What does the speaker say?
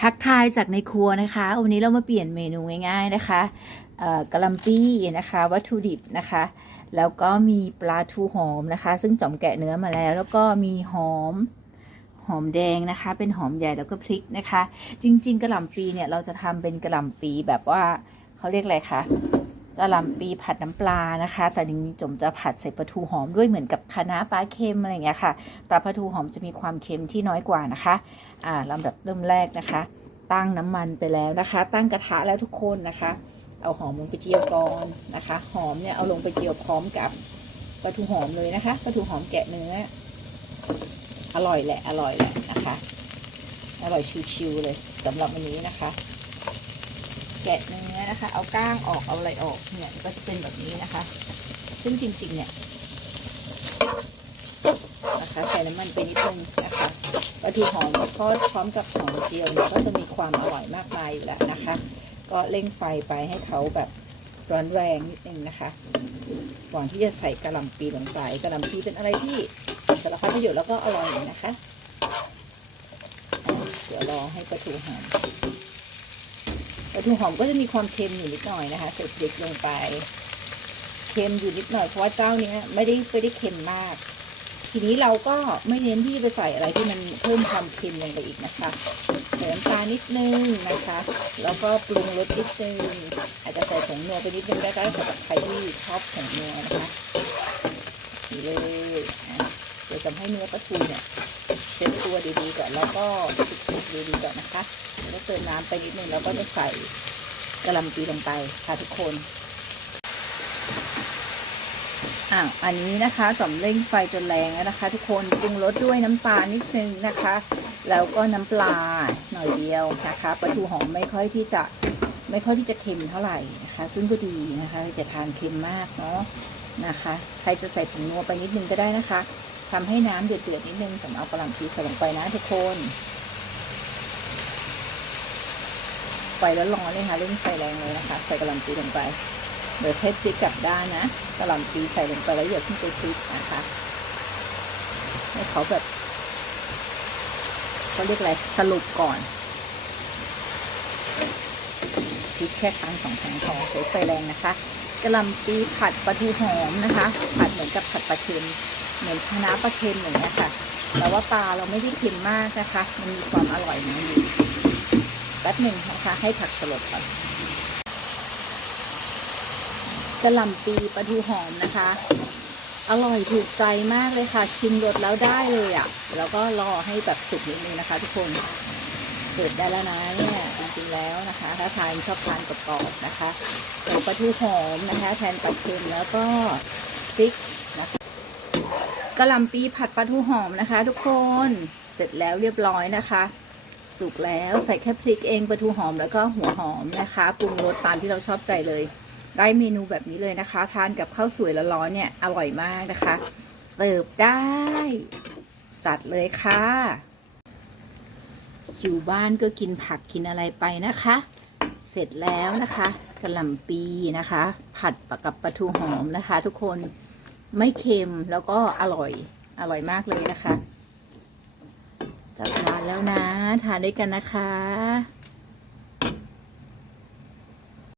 ทักทายจากในครัวนะคะ วันนี้เรามาเปลี่ยนเมนูง่ายๆนะคะกะลำปี้นะคะ วัตถุดิบนะคะ แล้วก็มีปลาทูหอมนะคะ ซึ่งจอมแกะเนื้อมาแล้ว แล้วก็มีหอมหอมแดงนะคะ เป็นหอมใหญ่แล้วก็พริกนะคะ จริง ๆกะหล่ำปีเนี่ยเราจะทำเป็นกะหล่ำปีแบบว่าเขาเรียกอะไรคะ กะหล่ำปีผัดน้ำปลานะคะ แต่จริงๆจมจะผัดใส่ปลาทูหอมด้วยเหมือนกับคะน้าปลาเค็มอะไรอย่างเงี้ยค่ะ แต่ปลาทูหอมจะมีความเค็มที่น้อยกว่านะคะ อ่าลำดับเริ่มแรกนะคะ ตั้งน้ำมันไปแล้วนะคะ ตั้งกระทะแล้วทุกคนนะคะ เอาหอมลงไปเจียวก่อนนะคะ หอมเนี่ยเอาลงไปเจียวพร้อมกับปลาทูหอมเลยนะคะปลาทูหอมแกะเนื้อ อร่อยแหละ อร่อยแหละนะคะ อร่อยชิวๆเลยสำหรับวันนี้นะคะ แกะเนื้อนะคะ เอาก้างออกเอาอะไรออกเนี่ยก็จะเป็นแบบนี้นะคะ ซึ่งจริงๆเนี่ยนะคะใส่น้ำมันไปนิดนึงนะคะปลาทูหอมทอดพร้อมกับหอมเจียวเนี่ยก็จะมีความอร่อยมากมายอยู่แล้วนะคะ ก็เร่งไฟไปให้เขาแบบร้อนแรงนิดนึงนะคะก่อนที่จะใส่กระหล่ำปีลงไปกระหล่ำปีเป็นอะไรที่สารพัดประโยชน์แล้วก็อร่อยนะคะ เดี๋ยวรอให้ปลาทูหอม ปลาทูหอมก็จะมีความเค็มอยู่นิดหน่อยนะคะใส่พริกลงไป เค็มอยู่นิดหน่อยเพราะว่าเจ้าเนี้ยไม่ได้ไม่ได้เค็มมาก ทีนี้เราก็ไม่เน้นที่จะใส่อะไรที่มันเพิ่มความเค็มลงไปอีกนะคะใส่น้ำตาลนิดนึงนะคะแล้วก็ปรุงรสนิดนึงอาจจะใส่ผงนัวไปนิดนึงได้ก็ได้สำหรับใครที่ชอบผงนัวนะคะนี่เลยอะเดี๋ยวจะให้เนื้อปลาทูเนี่ยเซ็ตตัวดีๆก่อนแล้วก็สุกๆดีๆก่อนนะคะ แล้วเติมน้ำไปนิดนึงแล้วก็จะใส่กระลำปีลงไปค่ะทุกคนอะอันนี้นะคะจอมเร่งไฟจนแรงแล้วนะคะ ทุกคนปรุงรสด้วยน้ำปลานิดนึงนะคะ แล้วก็น้ำปลาหน่อยเดียวนะคะปลาทูหอมไม่ค่อยที่จะไม่ค่อยที่จะเค็มเท่าไหร่นะคะ ซึ่งก็ดีนะคะจะทานเค็มมากเนาะนะคะ ใครจะใส่ผงนัวไปนิดนึงก็ได้นะคะทำให้น้ำเดือดๆนิดนึงสำหรับเอากระหล่ำปีใส่ลงไปนะทุกคนไฟแล้วร้อนเลยค่ะเร่งไฟแรงเลยนะคะ ใส่กระหล่ำปีลงไปเดี๋ยวเทสพริกกลับด้านนะกระหล่ำปีใส่ลงไปแล้วอย่าเพิ่งไปพริกนะคะให้เขาแบบเขาเรียกอะไรสรุปก่อนพริกแค่ครั้งสองครั้งพอใช้ไฟแรงนะคะกระหล่ำปีผัดปลาทูหอมนะคะ ผัดเหมือนกับผัดปลาเค็มเหมือนคะน้าปลาเค็มอย่างเงี้ยค่ะ แต่ว่าปลาเราไม่ได้เค็มมากนะคะ มันมีความอร่อยมันอยู่ แป๊บหนึ่งนะคะ ให้ผักสลดก่อนกระหล่ำปีปลาทูหอมนะคะ อร่อยถูกใจมากเลยค่ะ ชิมรสแล้วได้เลยอะ่ะ แล้วก็รอให้แบบสุกนิดนึงนะคะ ทุกคนเสร็จได้แล้วนะเนี่ยจริงๆแล้วนะคะ ถ้าทานชอบทานกรอบๆนะคะใส่ปลาทูหอมนะคะ แทนปลาเค็มแล้วก็พริกนะคะกระหล่ำปีผัดปลาทูหอมนะคะ ทุกคนเสร็จแล้วเรียบร้อยนะคะ สุกแล้วใส่แค่พริกเองปลาทูหอมแล้วก็หัวหอมนะคะปรุงรสตามที่เราชอบใจเลย ได้เมนูแบบนี้เลยนะคะ ทานกับข้าวสวยร้อนๆเนี่ยอร่อยมากนะคะเติบได้ จัดเลยค่ะอยู่บ้านก็กินผักกินอะไรไปนะคะ เสร็จแล้วนะคะกระหล่ำปีนะคะ ผัดกับปลาทูหอมนะคะ ทุกคนไม่เค็มแล้วก็อร่อยอร่อยมากเลยนะคะ จัดทานแล้วนะ ทานด้วยกันนะคะ